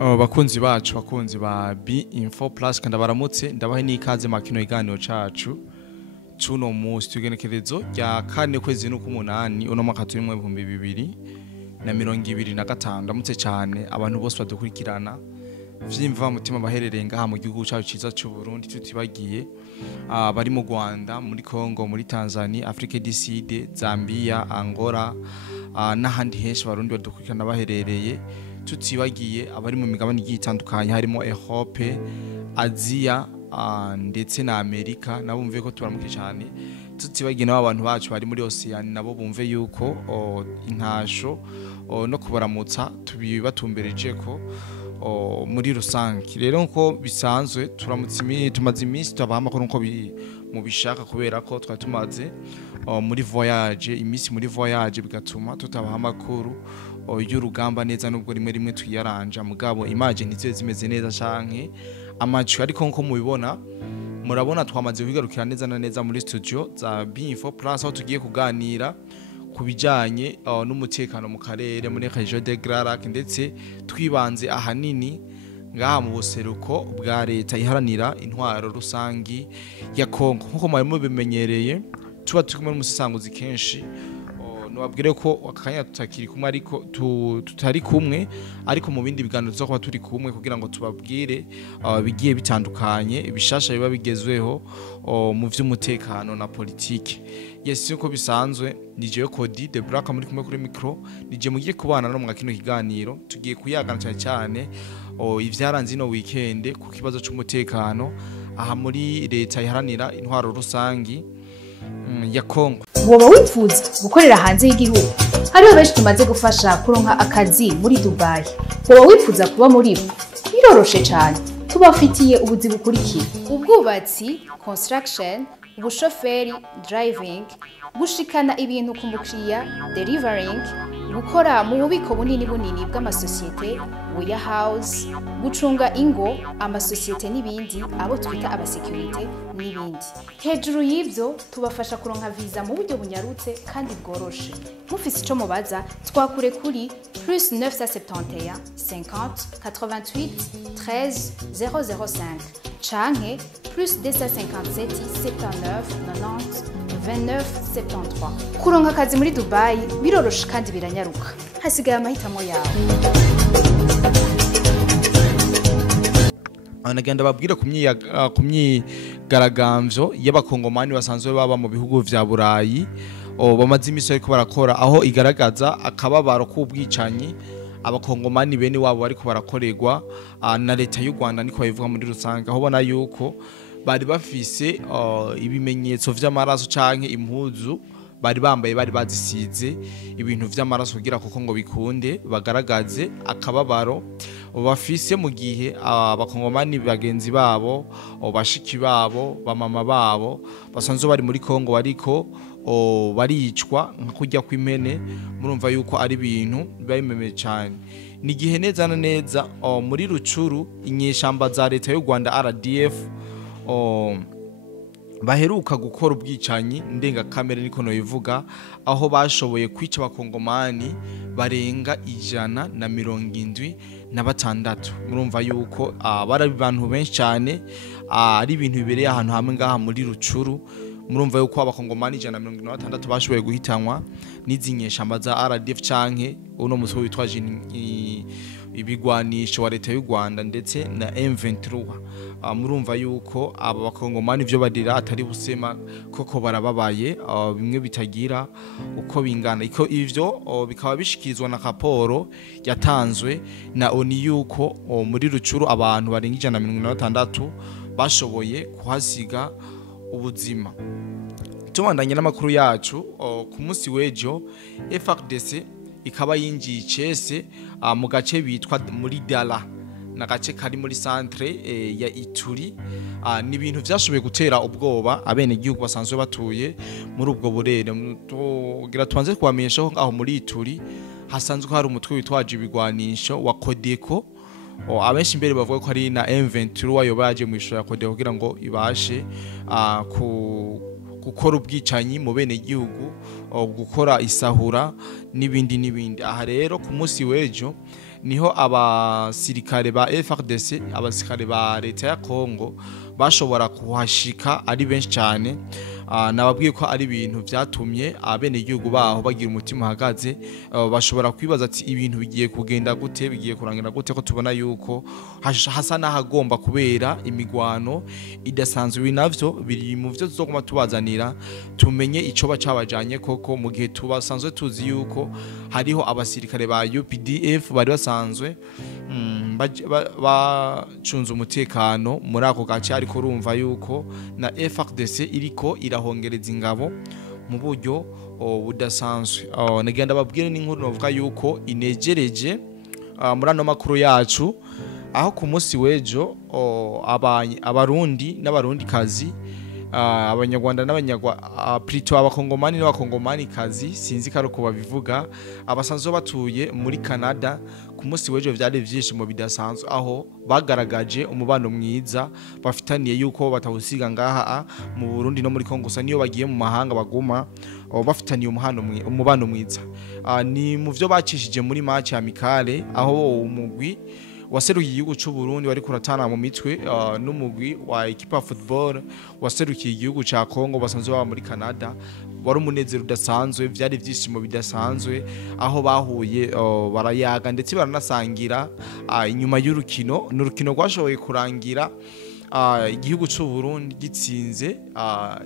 Bakunzi bacu bakunzi ba B-Info Plus kandi baramutse ndabahe n'ikaze makino iganiro cacu cuno musi tugenekerezo rya 4 kwezi n'ukumunani uno mwaka turi mu 2025 ndamutse cyane abantu bose badukurikirana vyimva mutima baherereye ngaha mu gihugu cacu ciza cy'u Burundi tutibagiye bari mu Rwanda muri Congo muri Tanzania Afrique du Sud Zambia Angola n'ahandi henshi barundi badukurikirana baherereye tutibagiye abari mu migabane igitandukanye harimo Europe Asia ndetse na Amerika nabo bumve ko turamuke cyane tutibagiye n'abantu bacu bari muri Oceania nabo bumve yuko intasho no kubaramutsa tubibatumbereje ko muri rusange rero nko bisanzwe turamutse tumaze iminsi tubaha ko nko mubishaka kubera ko twari tumaze muri voyage iminsi muri voyage bigatuma tutabaha amakuru y'urugamba neza nubwo rimwe twiyaranja mugabo image ntizibe zimeze neza canke amacu ariko nko mubibona murabona twamaze kwigarukira neza na neza muri studio za B-Info Plus aho tugiye kuganira kubijanye n'umutekano mu karere muri Region de Grand Lac ndetse twibanze ahanini ngaha mu buseruko bwa leta iharanira intwaro rusangi ya Kongo nkuko mwari mubimenyereye tuba turi mu musanguzi kenshi nubabwire ko akanya tutakiri kumwe ariko tutari kumwe ariko mu bindi biganiro zo kuba turi kumwe kugira ngo tubabwire bigiye bitandukanye ibishasha biba bigezweho mu vy'umutekano na politike yesi uko bisanzwe nije Cody de Black muri kumwe kuri micro nije mugiye kubana no mu kino kiganiro tugiye kuyagana cyane ivyaranze ino weekend ku kibazo c'umutekano aha muri leta iharanira intwaro rusangi ya Kongo. Woba wifuza gukorera hanze y'igihugu hariho benshi tumaze gufasha kuronka akazi muri Dubai. Woba wifuza kuba muri bo biroroshe cyane tubafitiye ubuzi bukurikira ubwubatsi construction ubushoferi driving gushikana ibintu ku mukiriya delivering gukora mu bubiko bunini bw'amasosiyete warehouse gucunga ingo amasosiyete n'ibindi abo twita abasecurity n'ibindi hejuru y'ivyo tubafasha kuronka visa mu buryo bunyarutse kandi bworoshe mufise ico mubaza twakure kuri +971 50 88 13 005 canke +257 79 90 29 73 kuronka akazi muri Dubai biroroshe kandi biranyaruka hasigaye amahitamo yawe anagenda babwira ku myigaragambyo y'abakongomani basanzwe baba mu bihugu vya Burayi bamaze imisi ariko barakora aho igaragaza akababaro k'ubwicanyi abakongomani bene wabo bariko barakorerwa na leta y'u Rwanda niko bayivuga muri rusange aho bona yuko bari bafise ibimenyetso vy'amaraso canke impuzu bari bambaye bari bazisize ibintu vy'amaraso kugira kuko ngo bikunde bagaragaze akababaro bafise mu gihe abakongomani bagenzi babo bashiki babo bamama babo basanzwe bari muri Kongo ariko baricwa nka kujya kw'imene murumva yuko ari ibintu bimeme cyane ni gihe neza na neza muri Rucuru inyeshamba za leta y'u Rwanda RDF baheruka gukora ubwicanyi ndenga kamera niko no bivuga aho bashoboye kwica abakongomani barenga 176 murumva yuko bari abantu benshi cyane ari ibintu bibereye ahantu hamwe ngaha muri Rucuru murumva yuko abakongomani 176 bashoboye guhitanwa n'izinyeshamba za RDF canke uno musoro witwaje ibigwanisho wa leta y'u Rwanda ndetse na M23 murumva yuko aba bakongomani byo badira atari busema koko barababaye bimwe bitagira uko bingana iko ivyo bikaba bishikirizwa na raporo yatanzwe na ONU yuko muri Rucuru abantu barenga 176 bashoboye kuhasiga ubuzima tubandanye n'amakuru yacu ku munsi w'ejo FARDC ikaba yinjiye Cese mu gace bitwa muri Dala na gace kari muri centre ya Ituri ni ibintu vyashoboye gutera ubwoba abene gihugu basanzwe batuye muri ubwo burere tugira tubanze kubamenyesha ko aho muri Ituri hasanzwe hari umutwe witwaje ibigwanisho wa Kodeko abenshi imbere bavuga ko ari na M23 wayo baje mu ishusho ya Kodeko kugira ngo ibashe gukora ubwicanyi mu bene gihugu gukora isahura n'ibindi aha rero ku munsi w'ejo niho abasirikare ba FARDC abasirikare ba leta ya Kongo bashobora kuhashika ari benshi cyane. Nababwiye ko ari ibintu byatumye abene igihugu baho bagira umutima hagaze, bashobora kwibaza ati ibintu bigiye kugenda gute, bigiye kurangira gute, ko tubona yuko hasa n'ahagomba kubera imigwano idasanzwe. Navyo biri mu byo tuzoguma tubazanira tumenye ico bacabajanye koko, mu gihe tubasanzwe tuzi yuko hariho abasirikare ba UPDF bari basanzwe bacunze umutekano muri ako gace, ariko urumva yuko na FARDC iriko irahongereza ingabo mu buryo budasanzwe. Nagenda babwire n'inkuru novuga yuko inejereje muri ano makuru yacu, aho ku munsi w'ejo abarundi n'abarundi kazi, abanyarwanda plutôt abakongomani n'abakongomani kazi, sinzi ko ariko babivuga, abasanzwe batuye muri Canada, ku munsi w'ejo vyari vyinshi mu bidasanzwe, aho bagaragaje umubano mwiza bafitaniye yuko batawusiga ngaha mu Burundi no muri Kongo, niyo bagiye mu mahanga baguma bafitaniye umubano mwiza. Ni mu vyo bacishije muri match amicale, aho umugwi waserukiye igihugu cy'u Burundi wari kuratana mu mitwe n'umugwi wa equipe football waserukiye igihugu ca Kongo basanzwe baba muri Canada. Wari umunezero udasanzwe, vyari vyishimo bidasanzwe, aho bahuye barayaga ndetse baranasangira inyuma y'urukino. N'urukino rwashoboye kurangira igihugu cy'u Burundi gitsinze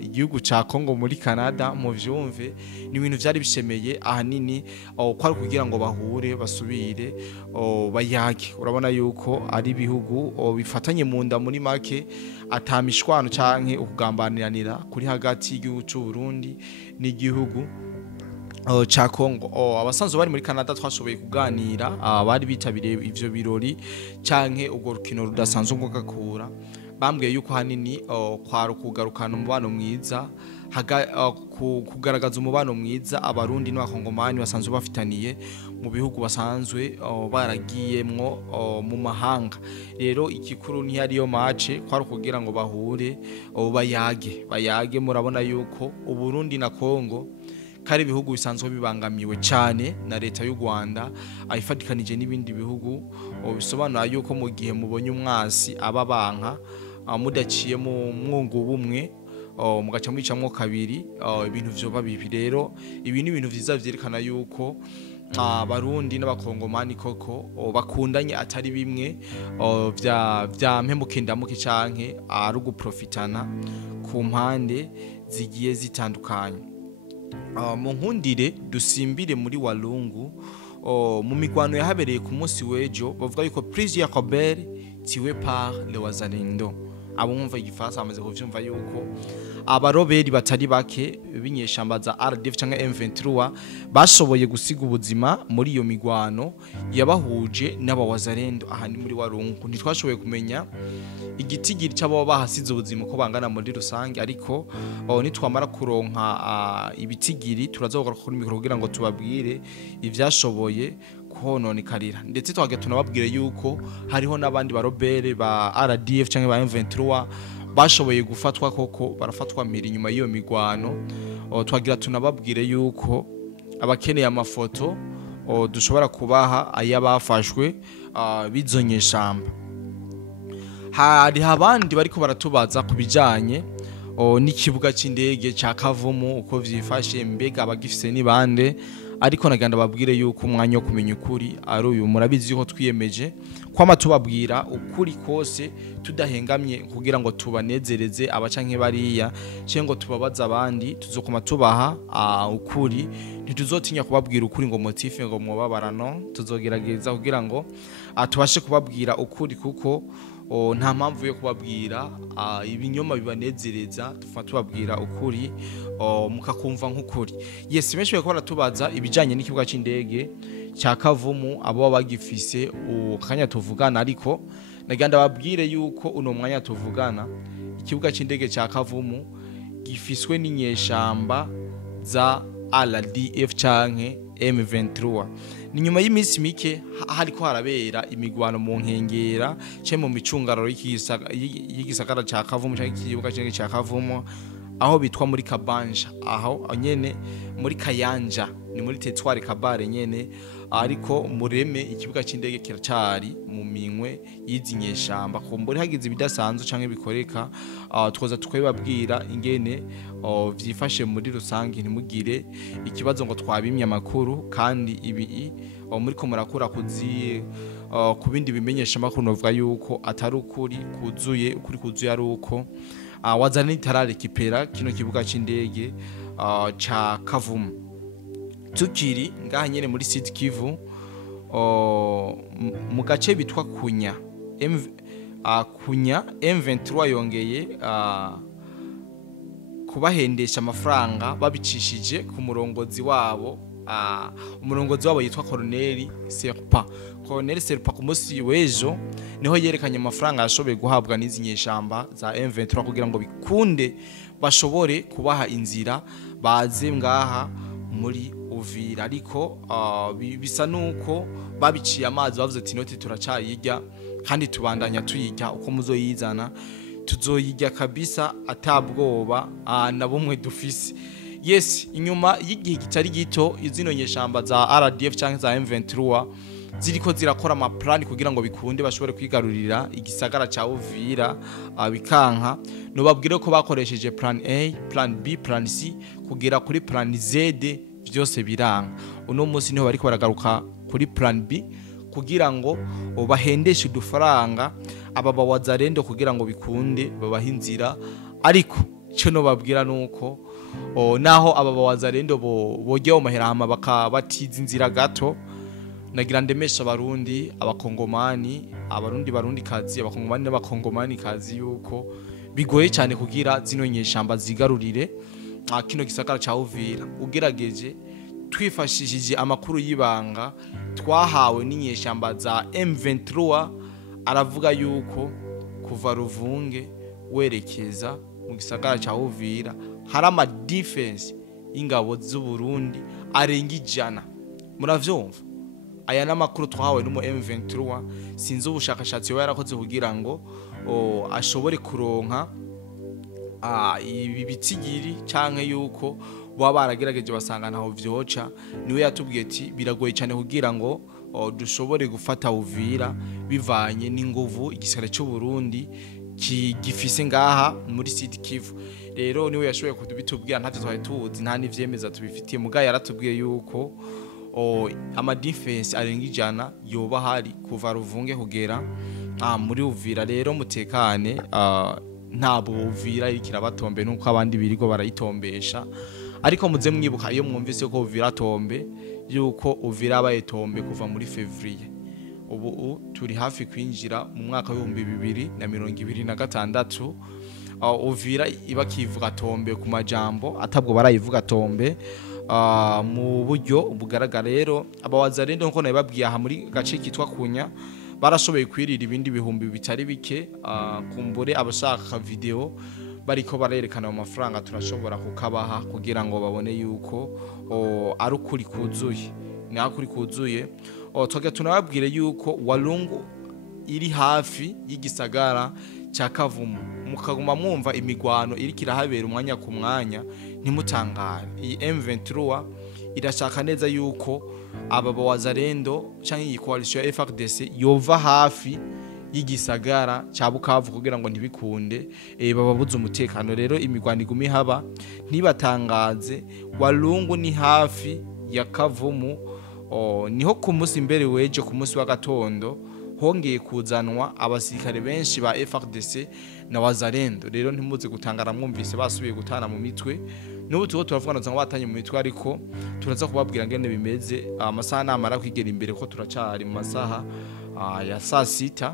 igihugu ca Kongo muri Canada. Mu vyumve ni ibintu vyari bishemeye ahanini, kwari kugira ngo bahure basubire bayage. Urabona yuko ari ibihugu bifatanye mu nda muri make, atamishwano canke ukugambaniranira kuri hagati y'igihugu cy'u Burundi n'igihugu cha Kongo. Abasanzwe bari muri Canada twashoboye kuganira, bari bitabiriye ivyo birori canke ubwo rukino rudasanzwe ngo gakura, bambwiye yuko hanini kwaro kugarukana umubano mwiza, kugaragaza umubano mwiza abarundi n'abakongomani basanzwe bafitaniye mu bihugu basanzwe baragiyemwo mu mahanga. Rero ikikuru ni hariyo match, kwaro kugira ngo bahure bayage. Murabona yuko Uburundi na Kongo kari ibihugu bisanzwe bibangamiwe cyane na leta y'u Rwanda, ayifatikanije n'ibindi bihugu. Bisobanura yuko mu gihe mubonye umwasi ababanka mudaciye mu mwungu bumwe, mugaca mwicamwo kabiri, ibintu vyoba bibi. Rero ibi ni ibintu vyiza vyerekana yuko abarundi n'abakongomani koko bakundanye atari bimwe vya mpemuke ndamuke canke ari uguprofitana ku mpande zigiye zitandukanye. Mu nkundire dusimbire muri Walungu, mu migwano yahabereye ku munsi w'ejo, bavuga yuko prise ya Robert tiwe par le wazalendo. Abumva igifaransa bamaze kuvyumva yuko abaroberi batari bake binyeshamba za RDF canke M23 bashoboye gusiga ubuzima muri iyo migwano yabahuje n'abawazalendo. Aha ni muri Walungu. Ntitwashoboye kumenya igitigiri cy'abo bahasize ubuzima ko bangana muri rusange, ariko nitwamara kuronka ibitigiri turazogaruka kuri mikoro kugira ngo tubabwire ivyashoboye kuhononekarira, ndetse twage tunababwire yuko hariho n'abandi barobere ba RDF canke ba M23 bashoboye gufatwa koko barafatwa miri nyuma y'iyo migwano. Twagira tunababwire yuko abakeneye amafoto dushobora kubaha ayabafashwe bizonyeshamba. Hari abandi bariko baratubaza kubijanye n'ikibuga c'indege ca Kavumu uko vyifashe, mbega abagifise ni bande, ariko naganda babwire yuko umwanya wo kumenya ukuri ari uyu. Murabizi ko twiyemeje kwama tubabwira ukuri kose tudahengamye kugira ngo tubanezereze abacanke bariya cengo tubabaza abandi, tuzokoma tubaha ukuri. Ntituzotinya kubabwira ukuri ngo motife ngo mwobabarano, tuzogerageza kugira ngo tubashe kubabwira ukuri, kuko nta mpamvu yo kubabwira ibinyoma bibanezereza. Tufa tubabwira ukuri mukakumva nk'ukuri. Yes, benshi bako baratubaza ibijanye n'ikibuga c'indege cya Kavumu, abo bagifise ukanya tuvugana, ariko naganda babwire yuko uno mwanya tuvugana ikibuga c'indege cya Kavumu gifiswe n'inyeshamba za RDF canke M23. Ni nyuma y'imisi mike hariko harabera imigwano mu nkengera ce mu micungararo y'igisagara ca Kavumu canke ikibuga c'indege cya Kavumu, aho bitwa muri Kabanja, aho nyene muri Kayanja ni muri Tetware Kabare nyene, ariko mureme ikibuga c'indege kiracari mu minwe y'izinyeshamba. Kumbure hagize ibidasanzwe canke bikoreka twoza tukabibabwira ingene vyifashe muri rusange, ntimugire ikibazo ngo twabimye amakuru, kandi ibi muriko murakura ku bindi bimenyesha makuru novuga yuko atari ukuri kuzuye ari uko wazana itararekipera kino kibuga c'indege ca Kavumu. Tukiri ngaha nyene muri Sud Kivu mu gace bitwa Kunya M23 yongeye kubahendesha amafaranga babicishije ku murongozi wabo. Umurongozi wabo yitwa Colonel Serpa ku munsi w'ejo niho yerekanye amafaranga yashoboye guhabwa n'izi nyeshamba za M23 kugira ngo bikunde bashobore kubaha inzira baze ngaha muri Uvira, ariko bisa nuko babiciye amazi bavuze ati noti turacayirya kandi tubandanya tuyirya, uko muzoyizana tuzoyirya kabisa atabwoba na bumwe dufise. Yes, inyuma y'igihe kitari gito izino nyeshamba za RDF canke za M23 ziriko zirakora ama plan kugira ngo bikunde bashobore kwigarurira igisagara ca Uvira, bikanka no babwire ko bakoresheje plan A, plan B, plan C kugera kuri plan Z, vyose biranga. Uno munsi niho bariko baragaruka kuri plan B kugira ngo bahendeshe udufaranga ababa wazarendo kugira ngo bikunde babahinzira, ariko cyo no babwira nuko naho ababa wazarendo bogiye mu mahirama bakabatiza inzira gato, nagira ndemesha abarundi abakongomani barundi kazi abakongomani n'abakongomani kazi yuko bigoye cyane kugira zino nyeshamba zigarurire kino gisagara ca Uvira. Ugerageje twifashishije amakuru y'ibanga twahawe n'inyeshamba za M23, aravuga yuko kuva Ruvunge werekeza mu gisagara ca Uvira hari ama defense y'ingabo z'u Burundi arenga 100. Muravyumva, aya namakuru twahawe n'umu M23. Sinzi ubushakashatsi yarakoze kugira ngo ashobore kuronka ibi bitsigiri canke yuko baba baragerageje basanga naho vyoca. Niwe yatubwiye ati biragoye cyane kugira ngo dushobore gufata Uvira bivanye n'inguvu igisagara cy'u Burundi gifise ngaha muri Sud Kivu. Rero niwe yashoboye kudubitubwira, ntavyo twari tuzi, nta n'ivyemeza tubifitiye, mugaye yaratubwiye yuko ama defense arenga 100 yoba hari kuva Ruvunge kugera muri Uvira. Rero mutekane, ntabwo Uvira irikira batombe nuko abandi birigo barayitombesha, ariko muze mwibuka iyo mwumvise ko Uvira tombe yuko Uvira bayetombe kuva muri Fevrier. Ubu turi hafi kwinjira mu mwaka wa 2026. Uvira iba kivuga tombe ku majambo atabwo barayivuga tombe mu buryo bugaragara. Rero abawazarendo nko nababwiye aha muri gace kitwa Kunya barashoboye kwirira ibindi bihumbi bitari bike. Kumbure abashaka video bariko barerekana mu mafaranga turashobora kukabaha kugira ngo babone yuko ari ukuri kuzuye, ni akuri kuzuye. Twaga tunababwire yuko Walungu iri hafi y'igisagara ca Kavumu. Mukaguma mwumva imigwano iriko irahabera umwanya ku mwanya, ntimutangare. Iyi M23 irashaka neza yuko ababa wazarendo canke iyi coalition ya FARDC yova hafi y'igisagara ca Bukavu kugira ngo ntibikunde bababuze umutekano. Rero imigwano igumi haba ntibatangaze. Walungu ni hafi ya Kavumu. Niho ku munsi imbere weje ku munsi wa gatondo hongeye kuzanwa abasirikare benshi ba FARDC na wazarendo. Rero ntimuze gutangara mwumvise basubiye gutana mu mitwe. N'ubu turavugana ngo batanye mu mitwe, ariko turaza kubabwira ngene bimeze amasaha namara kwigera imbere ko turacari mu masaha ya saa 6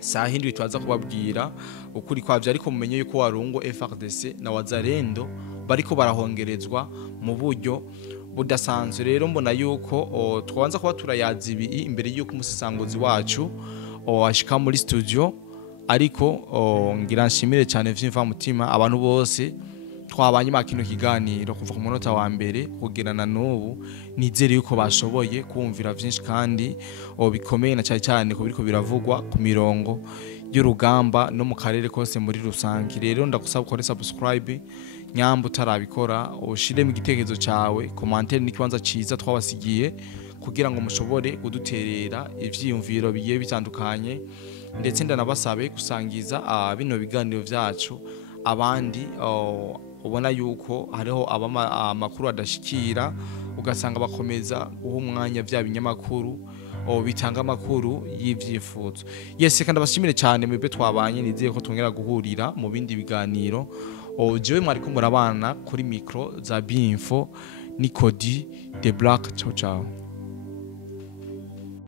saa hindwi. Turaza kubabwira ukuri kwavyo, ariko mumenye yuko Warungu FARDC na wazarendo bariko barahongerezwa mu buryo budasanzwe. Rero mbona yuko twabanza kuba turayaza ibi imbere yuko umusisangozi wacu ashika muri studio, ariko ngira nshimire cyane vyimva mutima abantu bose twabanye makino kiganiro kuva ku munota wa mbere kugirana n'ubu. Nizere yuko bashoboye kumvira vyinshi kandi bikomeye na cyane cyane ko biriko biravugwa ku mirongo y'urugamba no mu karere kose muri rusange. Rero ndagusaba ukore subscribe nyamba utarabikora, ushiremo igitekerezo cyawe, commentaire n'ikibanza ciza twabasigiye kugira ngo mushobore kuduterera ivyiyumviro bigiye bitandukanye, ndetse ndanabasabe gusangiza bino biganiro vyacu abandi ubona yuko hariho amakuru adashikira, ugasanga bakomeza guha umwanya vya binyamakuru bitanga amakuru y'ivyifuzo. Yes, kandi abashimire cyane mwebwe twabanye, nizeye ko twongera guhurira mu bindi biganiro. Jewe mwari ko murabana kuri micro za Binfo ni Cody the Black. Ciao ciao.